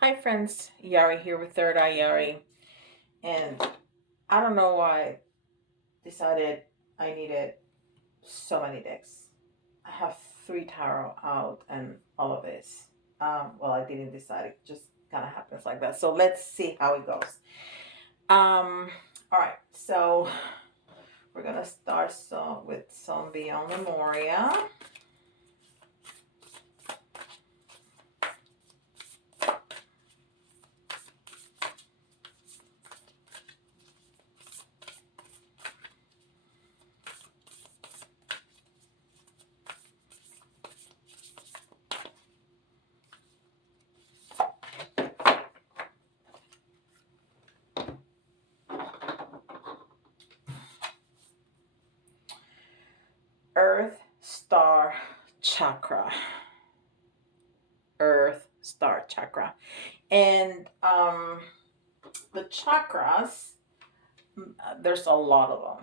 Hi friends, Yari here with Third Eye Yari, and I don't know why I decided I needed so many decks. I have three tarot out and all of this. Well, I didn't decide; it just kind of happens like that. So let's see how it goes. All right. So we're gonna start with some Beyond Lemuria. Earth Star Chakra. Earth Star Chakra. And the chakras, there's a lot of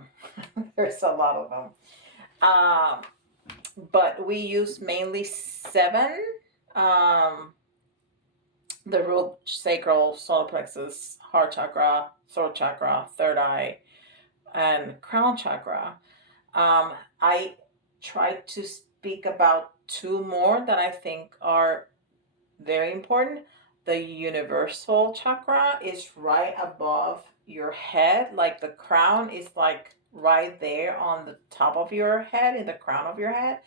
them. There's a lot of them. Um, but we use mainly seven. Um, the root, sacral, solar plexus, heart chakra, throat chakra, third eye, and crown chakra. I tried to speak about two more that I think are very important. The universal chakra is right above your head, like the crown is like right there on the top of your head, in the crown of your head.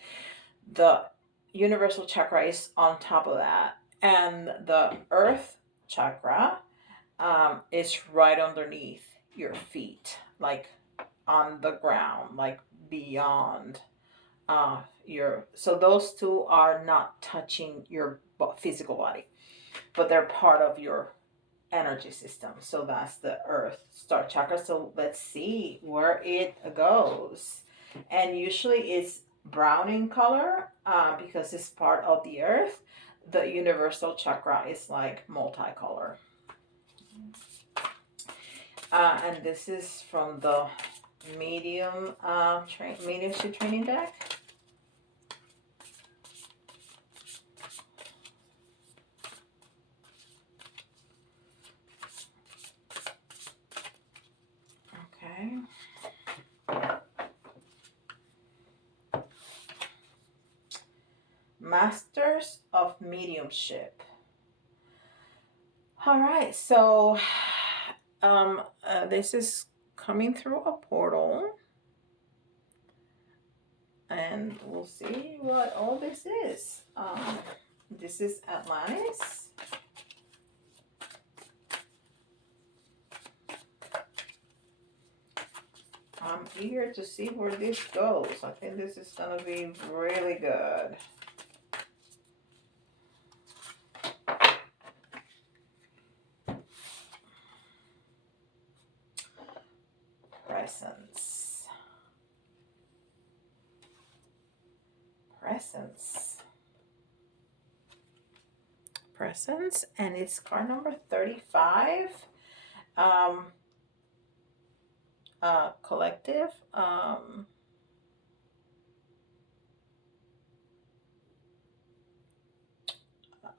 The universal chakra is on top of that, and the earth chakra is right underneath your feet, like on the ground, like beyond your. So those two are not touching your physical body, but they're part of your energy system. So that's the earth star chakra. So let's see where it goes. And usually it's brown in color because it's part of the earth. The universal chakra is like multicolor. And this is from the mediumship training deck. Okay. Masters of Mediumship. All right, so this is coming through a portal, and we'll see what all this is. This is Atlantis. I'm eager to see where this goes. I think this is going to be really good. Presence. Presence, and it's card number 35. Collective.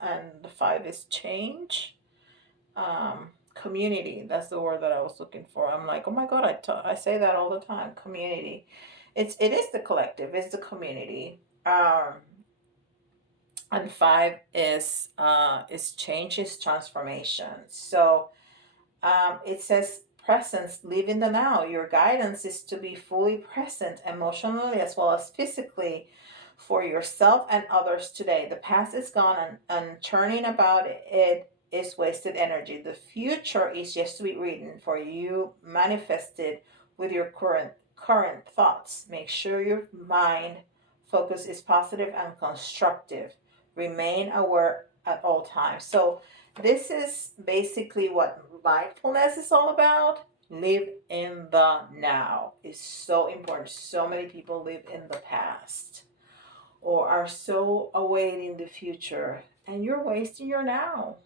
And the 5 is change. Community, that's the word that I was looking for. I'm like, oh my god, I say that all the time. Community. It is the collective, it's the community. And 5 is change, is transformation. So it says presence, live in the now. Your guidance is to be fully present emotionally as well as physically for yourself and others today. The past is gone, and turning about it is wasted energy. The future is yet to be written for you, manifested with your current thoughts. Make sure your mind focus is positive and constructive. Remain aware at all times. So this is basically what mindfulness is all about. Live in the now is so important. So many people live in the past or are so awaiting the future, and you're wasting your now.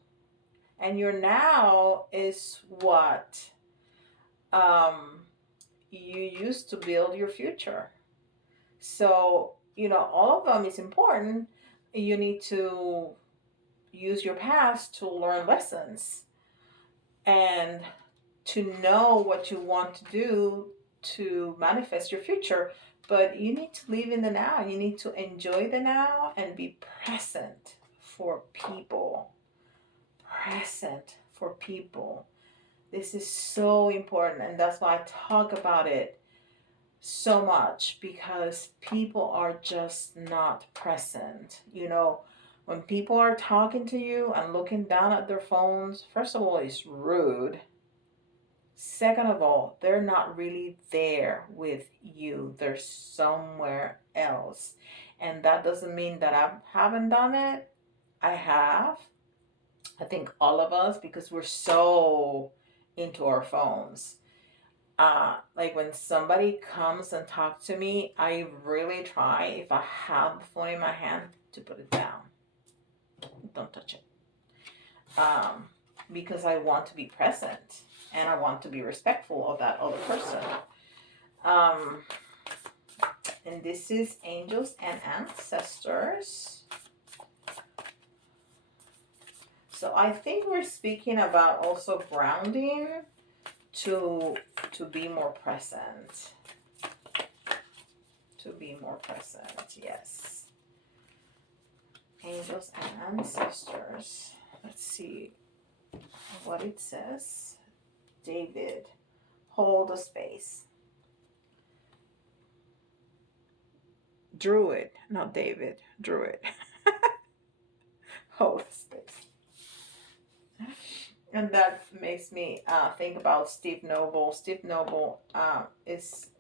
And your now is what you use to build your future. So, all of them is important. You need to, use your past to learn lessons and to know what you want to do to manifest your future. But you need to live in the now. You need to enjoy the now and be present for people. Present for people. This is so important, and that's why I talk about it so much, because people are just not present. You know, when people are talking to you and looking down at their phones, first of all, it's rude. Second of all, they're not really there with you. They're somewhere else. And that doesn't mean that I haven't done it. I have. I think all of us, because we're so into our phones. Like when somebody comes and talks to me, I really try, if I have the phone in my hand, to put it down. Don't touch it. Because I want to be present and I want to be respectful of that other person. And this is angels and ancestors. So I think we're speaking about also grounding to be more present. To be more present, yes. Angels and ancestors. Let's see what it says. David, hold the space. Druid, not David, Druid. Hold the space. And that makes me think about Steve Noble. Steve Noble is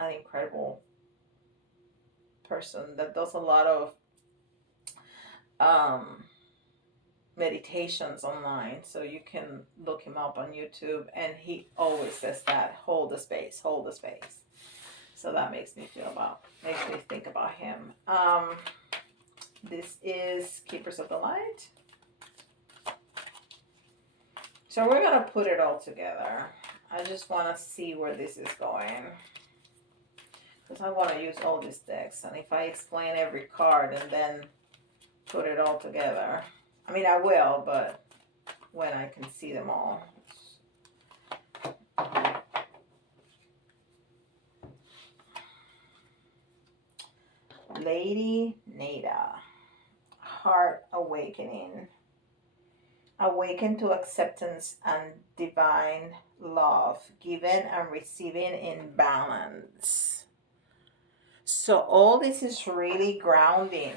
an incredible person that does a lot of meditations online, so you can look him up on YouTube, and he always says that, hold the space, hold the space. So that makes me think about him. This is Keepers of the Light. So we're gonna put it all together. I just want to see where this is going, because I want to use all these decks, and if I explain every card and then put it all together, I mean, I will, but when I can see them all. Lady Nada, heart awakening. Awaken to acceptance and divine love, given and receiving in balance. So all this is really grounding.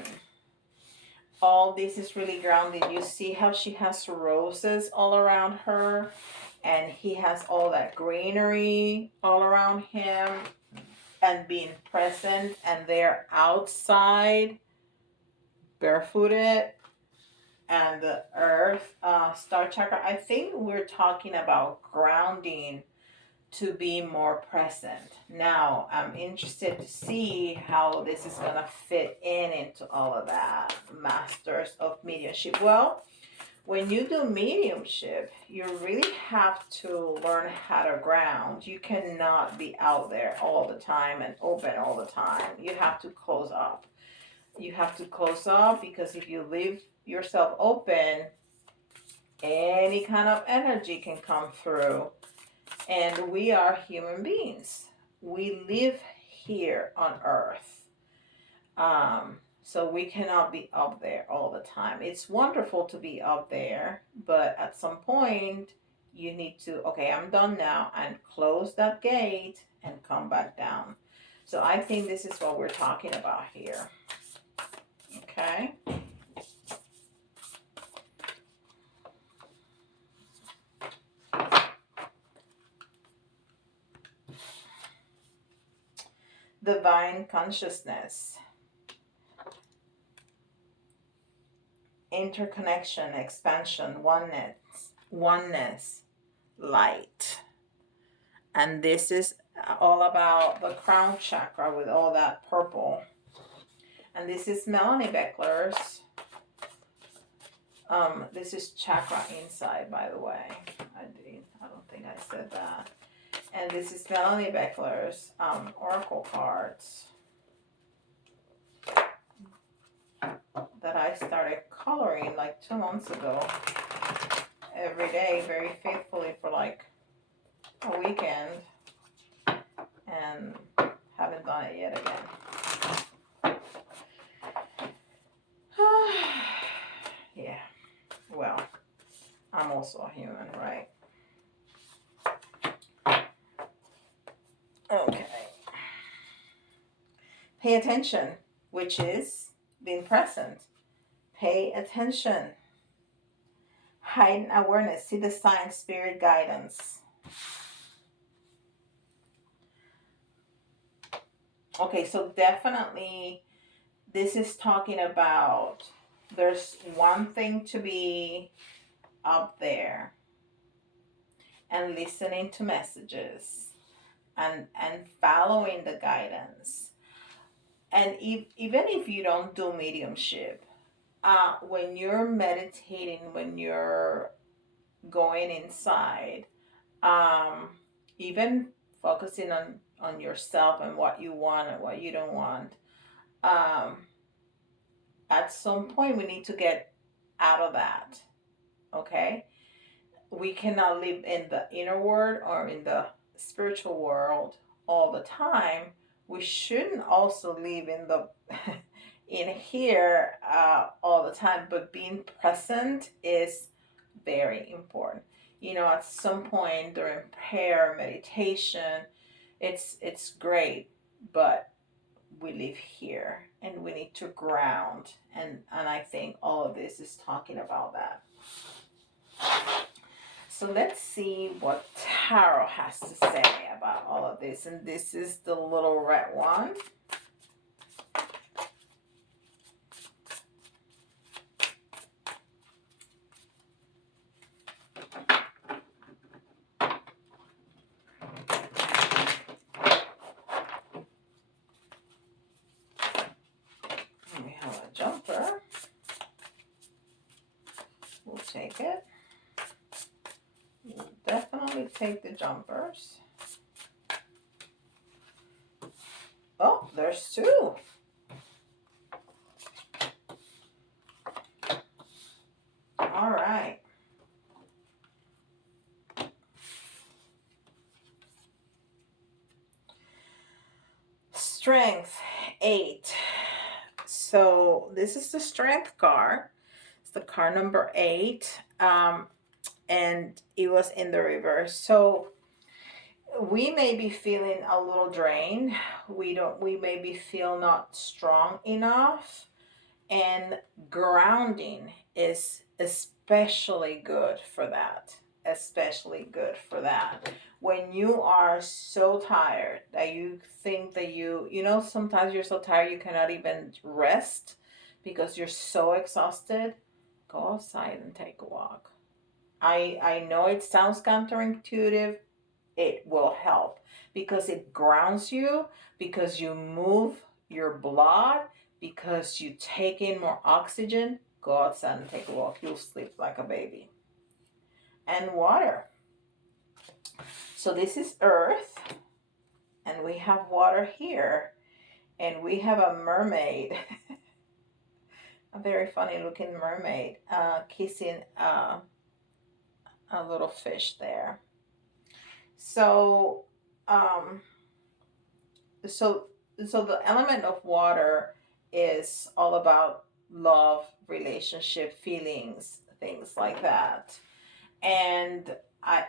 All this is really grounding. You see how she has roses all around her, and he has all that greenery all around him, and being present, and they're outside barefooted. And the earth, star chakra, I think we're talking about grounding to be more present. Now, I'm interested to see how this is going to fit into all of that. Masters of Mediumship. Well, when you do mediumship, you really have to learn how to ground. You cannot be out there all the time and open all the time. You have to close up. You have to close up, because if you leave yourself open, any kind of energy can come through. And we are human beings. We live here on earth. So we cannot be up there all the time. It's wonderful to be up there, but at some point you need to, okay, I'm done now, and close that gate and come back down. So I think this is what we're talking about here. Okay. Divine consciousness, interconnection, expansion, oneness, light. And this is all about the crown chakra with all that purple. And this is Melanie Becker's. This is Chakra Inside, by the way. I don't think I said that. And this is Melanie Becker's oracle cards that I started coloring like 2 months ago, every day, very faithfully for like a weekend, and haven't done it yet again. Yeah, well, I'm also a human, right? Okay. Pay attention, which is being present. Pay attention. Heighten awareness. See the sign, spirit guidance. Okay, so definitely this is talking about there's one thing to be up there and listening to messages and following the guidance. And even if you don't do mediumship, when you're meditating, when you're going inside, even focusing on yourself and what you want and what you don't want, at some point we need to get out of that. Okay, we cannot live in the inner world or in the spiritual world all the time. We shouldn't also live in the in here all the time, but being present is very important. You know, at some point during prayer, meditation, it's great, but we live here and we need to ground, and I think all of this is talking about that. So let's see what Tarot has to say about all of this. And this is the little red one. We have a jumper. We'll take it. We'll definitely take the jumpers. Oh, there's two. All right. Strength, 8. So this is the Strength card. It's the card number 8. And it was in the reverse. So we may be feeling a little drained. We may be feel not strong enough, and grounding is especially good for that. Especially good for that. When you are so tired that you think that you know, sometimes you're so tired you cannot even rest because you're so exhausted, go outside and take a walk. I know it sounds counterintuitive. It will help because it grounds you, because you move your blood, because you take in more oxygen. Go outside and take a walk. You'll sleep like a baby. And water. So this is earth, and we have water here, and we have a mermaid. A very funny looking mermaid kissing a little fish there. So, so the element of water is all about love, relationship, feelings, things like that. And I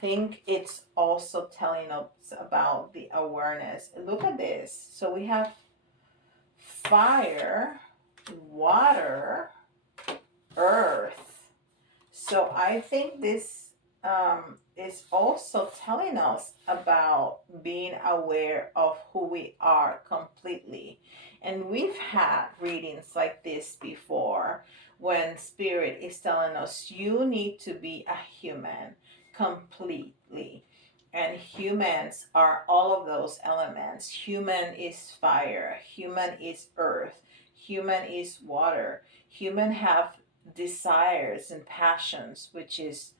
think it's also telling us about the awareness. Look at this. So we have fire, water, earth. So I think this is also telling us about being aware of who we are completely. And we've had readings like this before when Spirit is telling us you need to be a human completely. And humans are all of those elements. Human is fire, human is earth, human is water, human have desires and passions, which is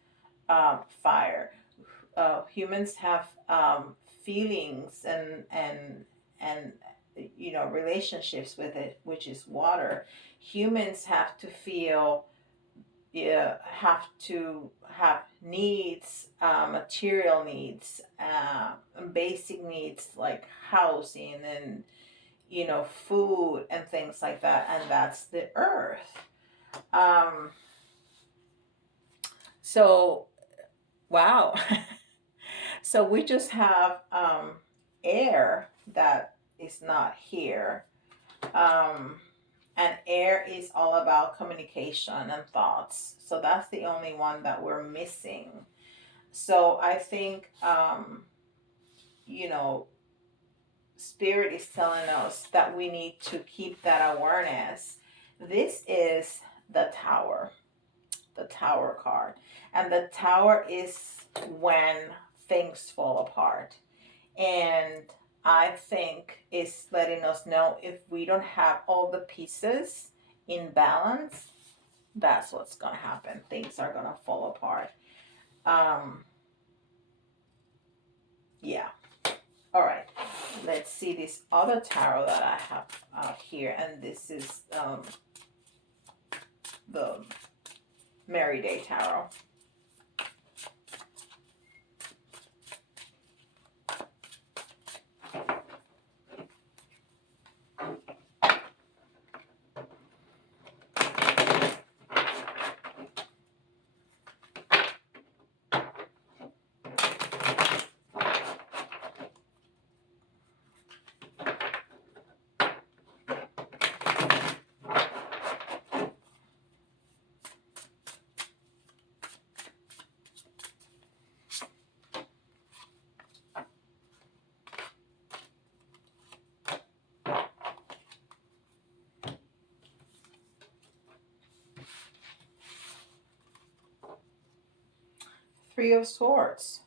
fire. Humans have feelings and you know, relationships with it, which is water. Humans have to feel, yeah, have to have needs, material needs, basic needs like housing and, you know, food and things like that, and that's the earth. Um, so wow. So we just have air that is not here. Um, and air is all about communication and thoughts. So that's the only one that we're missing. So I think, you know, Spirit is telling us that we need to keep that awareness. This is the Tower card. And the Tower is when things fall apart. And I think it's letting us know if we don't have all the pieces in balance, that's what's going to happen. Things are going to fall apart. Yeah. All right. Let's see this other tarot that I have out here. And this is the Merry Day Tarot. Three of Swords.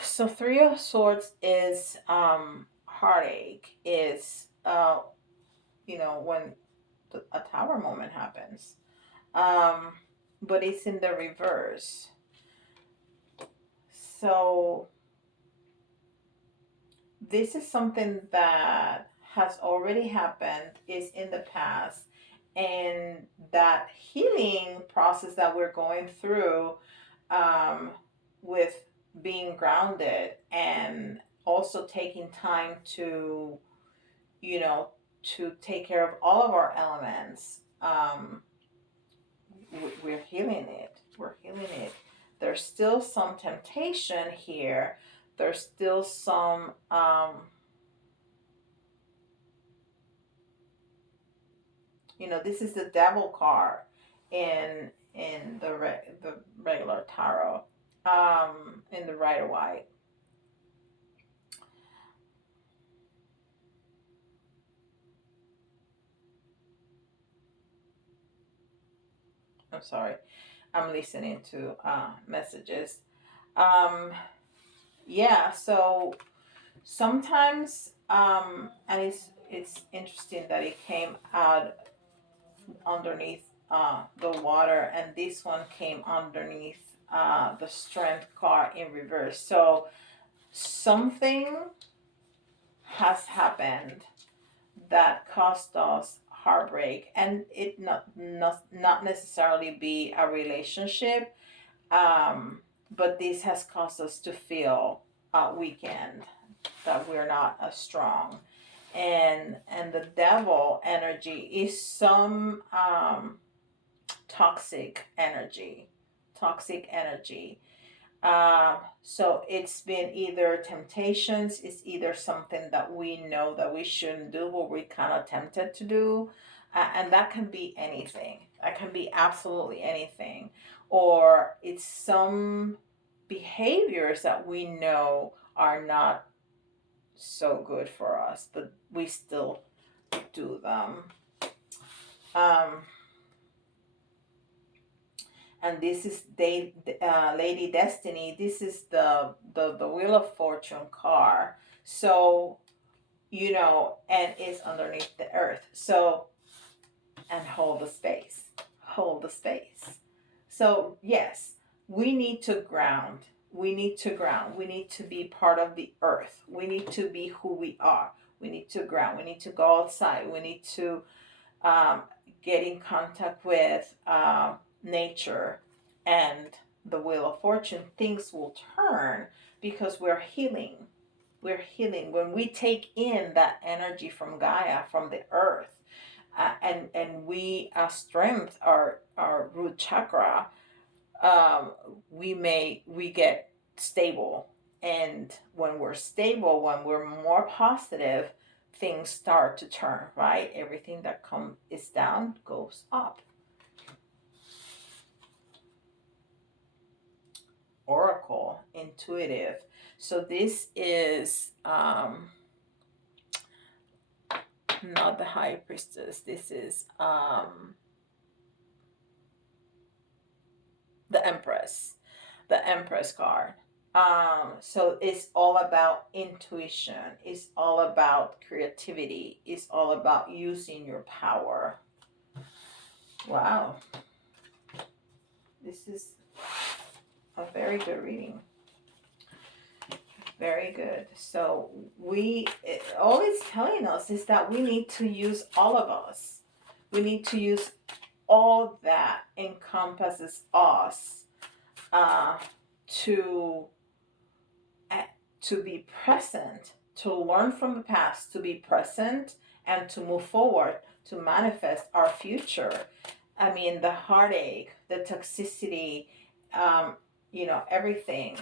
So Three of Swords is heartache, is you know, when a tower moment happens. But it's in the reverse. So this is something that has already happened, is in the past, and that healing process that we're going through, with being grounded and also taking time to, you know, to take care of all of our elements. We're healing it. We're healing it. There's still some temptation here. There's still some you know, this is the Devil card in the regular tarot, in the Rider-Waite. I'm sorry, I'm listening to messages. Yeah, so sometimes, and it's interesting that it came out underneath the water, and this one came underneath the Strength card in reverse. So something has happened that caused us heartbreak, and it not necessarily be a relationship, but this has caused us to feel weakened, that we're not as strong. And the Devil energy is some toxic energy. So it's been either temptations, it's either something that we know that we shouldn't do, but we kind of tempted to do. And that can be anything. That can be absolutely anything. Or it's some behaviors that we know are not so good for us, but we still do them. And this is Lady Destiny. This is the Wheel of Fortune card. So, you know, and it's underneath the earth. So, and hold the space. Hold the space. So, yes, we need to ground. We need to ground. We need to be part of the earth. We need to be who we are. We need to ground. We need to go outside. We need to get in contact with nature and the wheel of fortune. Things will turn because we're healing. We're healing. When we take in that energy from Gaia, from the earth, and we strength our root chakra, we get stable. And when we're stable, when we're more positive, things start to turn, right? Everything that is down goes up. Oracle, intuitive. So this is not the High Priestess. This is the Empress. The Empress card. So it's all about intuition. It's all about creativity. It's all about using your power. Wow. This is a very good reading. Very good. So all it's telling us is that we need to use all of us. We need to use all that encompasses us to be present, to learn from the past, to be present, and to move forward, to manifest our future. I mean, the heartache, the toxicity, everything.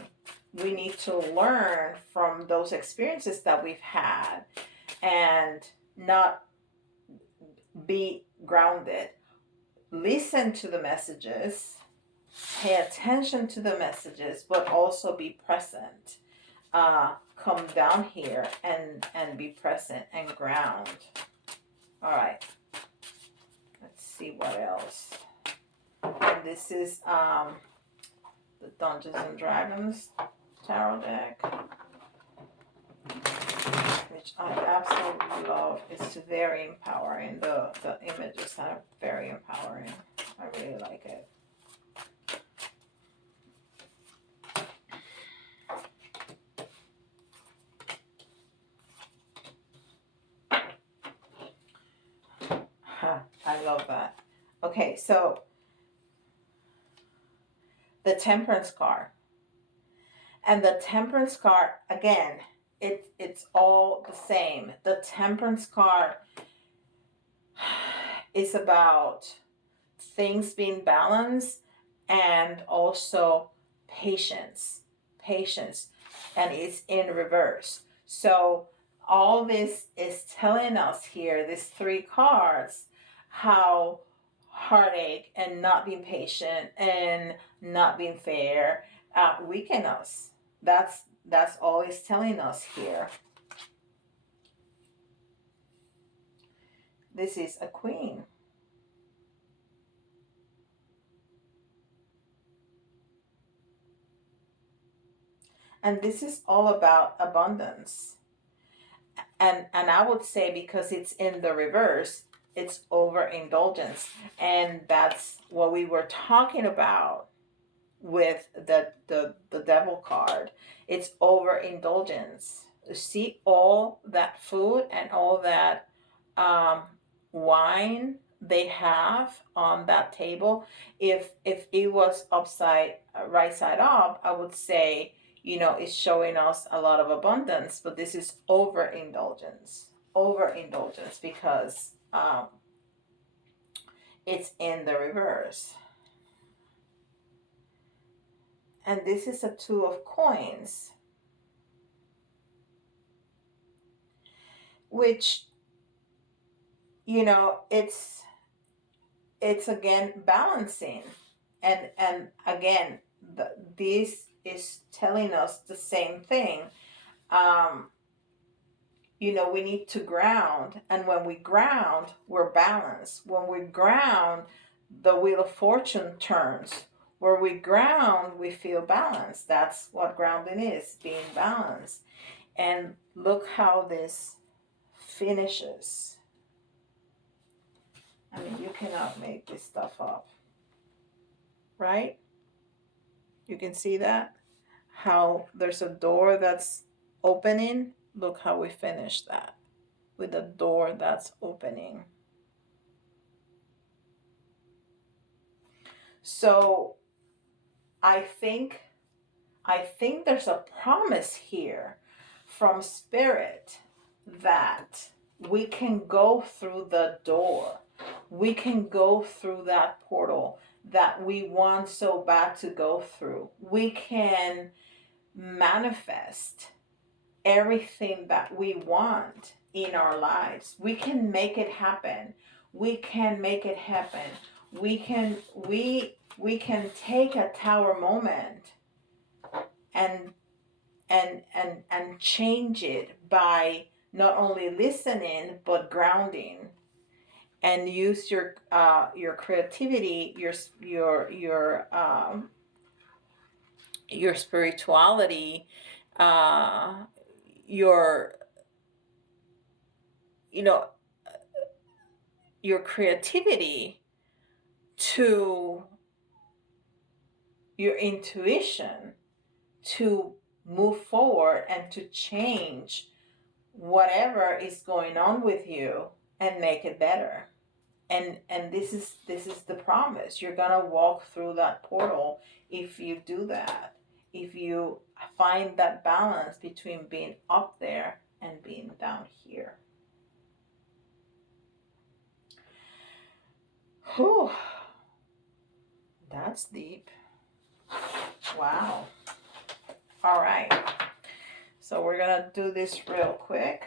We need to learn from those experiences that we've had and not be grounded. Listen to the messages, pay attention to the messages, but also be present. Come down here and be present and ground. All right. Let's see what else. And this is the Dungeons and Dragons tarot deck, which I absolutely love. It's very empowering. The images are very empowering. I really like it. I love that. Okay, so the Temperance card. And the Temperance card, again, it's all the same. The Temperance card is about things being balanced and also patience. And it's in reverse. So all this is telling us here, these three cards, how heartache and not being patient and not being fair weaken us. That's all it's telling us here. This is a queen. And this is all about abundance. And I would say, because it's in the reverse, it's overindulgence. And that's what we were talking about with the devil card. It's overindulgence. See all that food and all that wine they have on that table. If it was right side up, I would say, it's showing us a lot of abundance, but this is overindulgence because it's in the reverse. And this is a Two of Coins, which, it's again balancing. And again, this is telling us the same thing. We need to ground. And when we ground, we're balanced. When we ground, the Wheel of Fortune turns. Where we ground, we feel balanced. That's what grounding is, being balanced. And look how this finishes. I mean, you cannot make this stuff up, right? You can see that? How there's a door that's opening. Look how we finish that. with a door that's opening. So I think there's a promise here from Spirit that we can go through the door. We can go through that portal that we want so bad to go through. We can manifest everything that we want in our lives. We can make it happen. We can make it happen. We can take a tower moment and change it by not only listening but grounding, and use your creativity, your spirituality, your your creativity, to your intuition, to move forward and to change whatever is going on with you and make it better. And this is the promise. You're gonna walk through that portal if you do that. If you find that balance between being up there and being down here. Whew. That's deep. Wow. All right. So we're gonna do this real quick.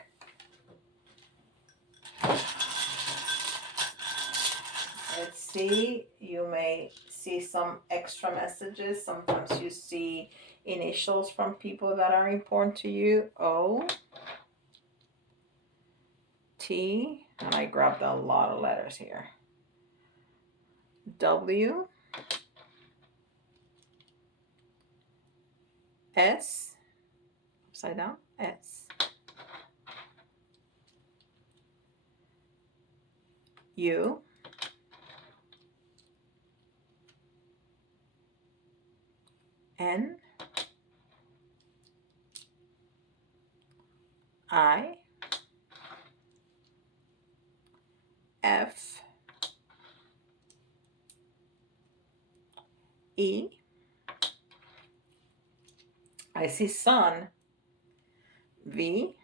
Let's see, you may see some extra messages. Sometimes you see initials from people that are important to you. O, T, and I grabbed a lot of letters here. W, S, upside down, S, U, N, I, F, E, I see sun, V,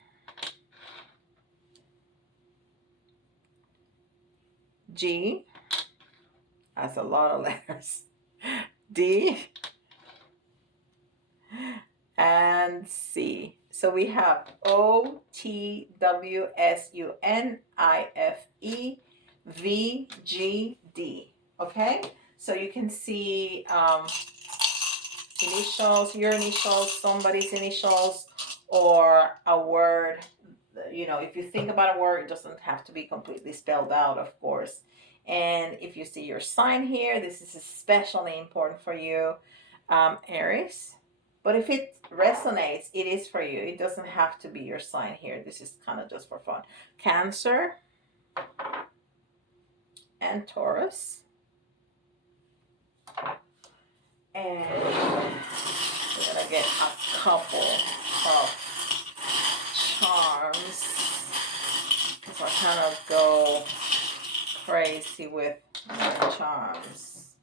G, that's a lot of letters, D, and C. So we have O, T, W, S, U, N, I, F, E, V, G, D. Okay? So you can see initials, your initials, somebody's initials, or a word. You know, if you think about a word, it doesn't have to be completely spelled out, of course. And if you see your sign here, this is especially important for you, Aries. But if it resonates, it is for you. It doesn't have to be your sign here. This is kind of just for fun. Cancer and Taurus. And we're going to get a couple of charms, because I kind of go crazy with my charms.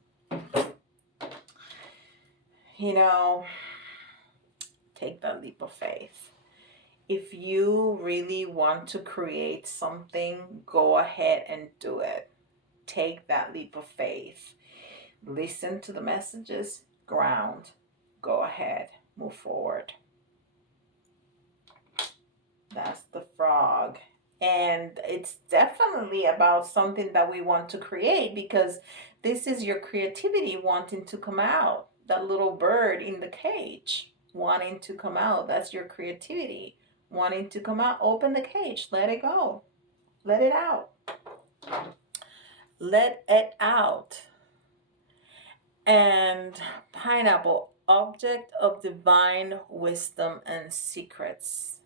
You know, take that leap of faith. If you really want to create something, go ahead and do it. Take that leap of faith. Listen to the messages, ground, go ahead, move forward. That's the frog. And it's definitely about something that we want to create, because this is your creativity wanting to come out. That little bird in the cage wanting to come out. That's your creativity wanting to come out. Open the cage. Let it go. Let it out. Let it out. And pineapple, object of divine wisdom and secrets.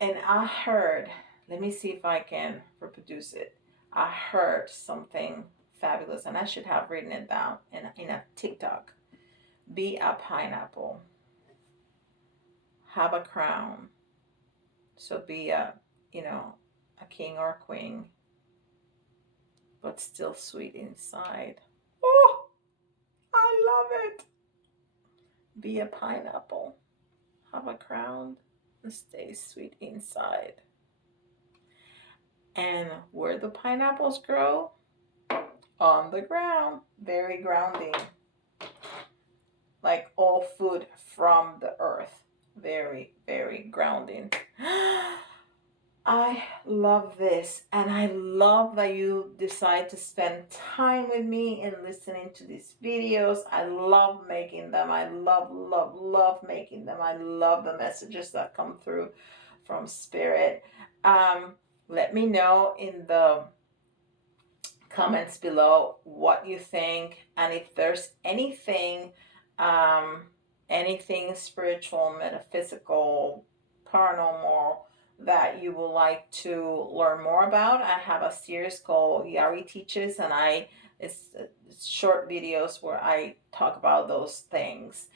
And I heard, let me see if I can reproduce it. I heard something fabulous, and I should have written it down in a TikTok. Be a pineapple. Have a crown. So be a, a king or a queen, but still sweet inside. Oh, I love it. Be a pineapple. Have a crown and stay sweet inside. And where the pineapples grow? On the ground. Very grounding. Like all food from the earth. Very, very grounding. I love this, and I love that you decide to spend time with me and listening to these videos. I love making them. I love, love, love making them. I love the messages that come through from Spirit. Let me know in the comments below what you think, and if there's anything anything spiritual, metaphysical, paranormal that you would like to learn more about. I have a series called Yari Teaches, and it's short videos where I talk about those things.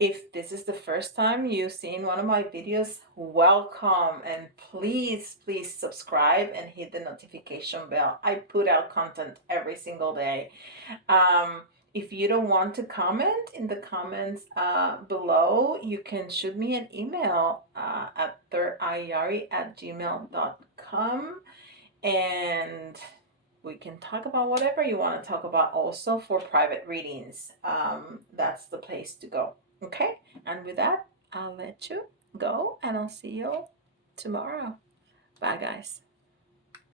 If this is the first time you've seen one of my videos, welcome, and please, please subscribe and hit the notification bell. I put out content every single day. If you don't want to comment in the comments below, you can shoot me an email at thirdeyeyari@gmail.com, and we can talk about whatever you want to talk about. Also for private readings, that's the place to go. Okay, and with that, I'll let you go, and I'll see you tomorrow. Bye, guys.